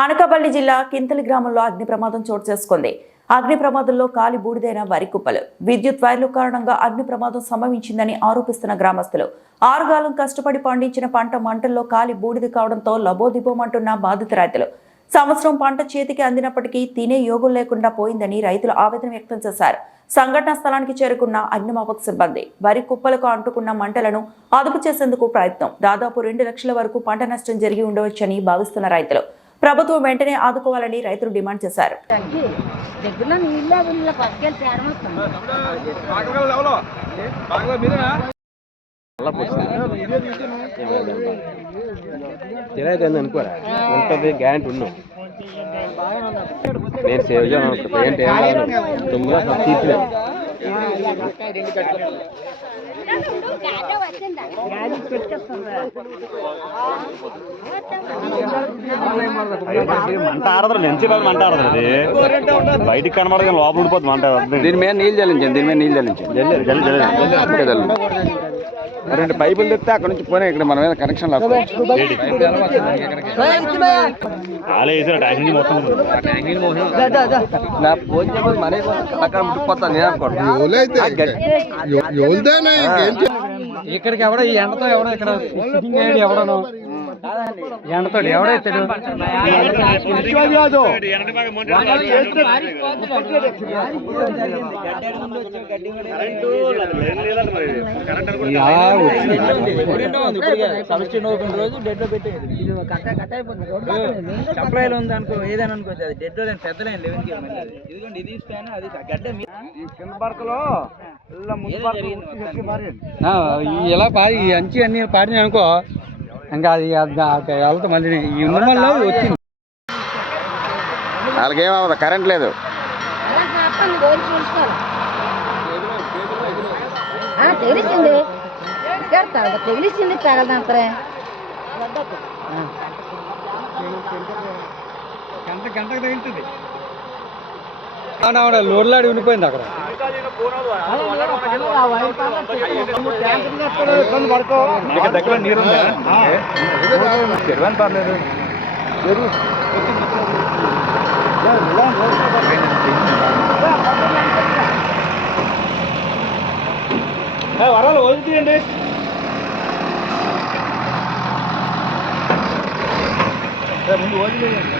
అనకాపల్లి జిల్లా కింతలి గ్రామంలో అగ్ని ప్రమాదం చోటు చేసుకుంది. అగ్ని ప్రమాదంలో కాలి బూడిదైన వరి కుప్పలు. విద్యుత్ వైర్ల కారణంగా అగ్ని ప్రమాదం సంభవించిందని ఆరోపిస్తున్న గ్రామస్తులు. ఆరుగాలం కష్టపడి పండించిన పంట మంటల్లో కాలి బూడిద కావడంతో లబోదిబోమంటున్న బాధిత రైతులు. సంవత్సరం పంట చేతికి అందినప్పటికీ తినే యోగం లేకుండా పోయిందని రైతులు ఆవేదన వ్యక్తం చేశారు. సంఘటనా స్థలానికి చేరుకున్న అగ్నిమాపక సిబ్బంది వరి కుప్పలకు అంటుకున్న మంటలను అదుపు చేసేందుకు ప్రయత్నం. దాదాపు 2 లక్షల వరకు పంట నష్టం జరిగి ఉండవచ్చని భావిస్తున్న రైతులు ప్రభుత్వం వెంటనే ఆదుకోవాలని రైతులు డిమాండ్ చేశారు. నేను సేవ్ చేయాలనుకుంటే మంట ఆడదు, నుంచి మంట ఆడదు. అది బయటికి కనబడదు, లోపల ఉండిపోతుంది మంట. దీని మీద నీళ్ళు చల్లించండి, దీని మీద నీళ్ళు చల్లించండి. 2 పైపులు తెస్తే అక్కడ నుంచి పోనీ ఇక్కడ మన మీద కనెక్షన్ ఇక్కడికి ఎవడో ఈ ఎండతో ఎవడో ఇక్కడ ఎవడో ఎండతో ఎవడైతాడు సప్లైలో ఉంది అనుకో, ఏదైనా అనుకోవచ్చు. అది డెడ్ లో పెద్ద లైన్ 11 ఇదిగోండి, ఇది ఫ్యాన్, అది గడ్డ కింద బరకలో ఇలా ఈ అంచి అన్ని పాడినాయి అనుకో, ఇంకా అది వెళ్తా మళ్ళీ ఈ ఉన్నమల్లో వచ్చింది. వాళ్ళకేమవుతుంది, కరెంట్ లేదు. తెలిసింది తెలిసింది పెరగదంతరే గంటకు తగులుతుంది. లోడ్లాడి ఉండిపోయింది అక్కడ. దగ్గర నీరుందా? చెరువని పర్లేదు. వరాలు వదులుతీయండి. ముందు వదిలేయండి.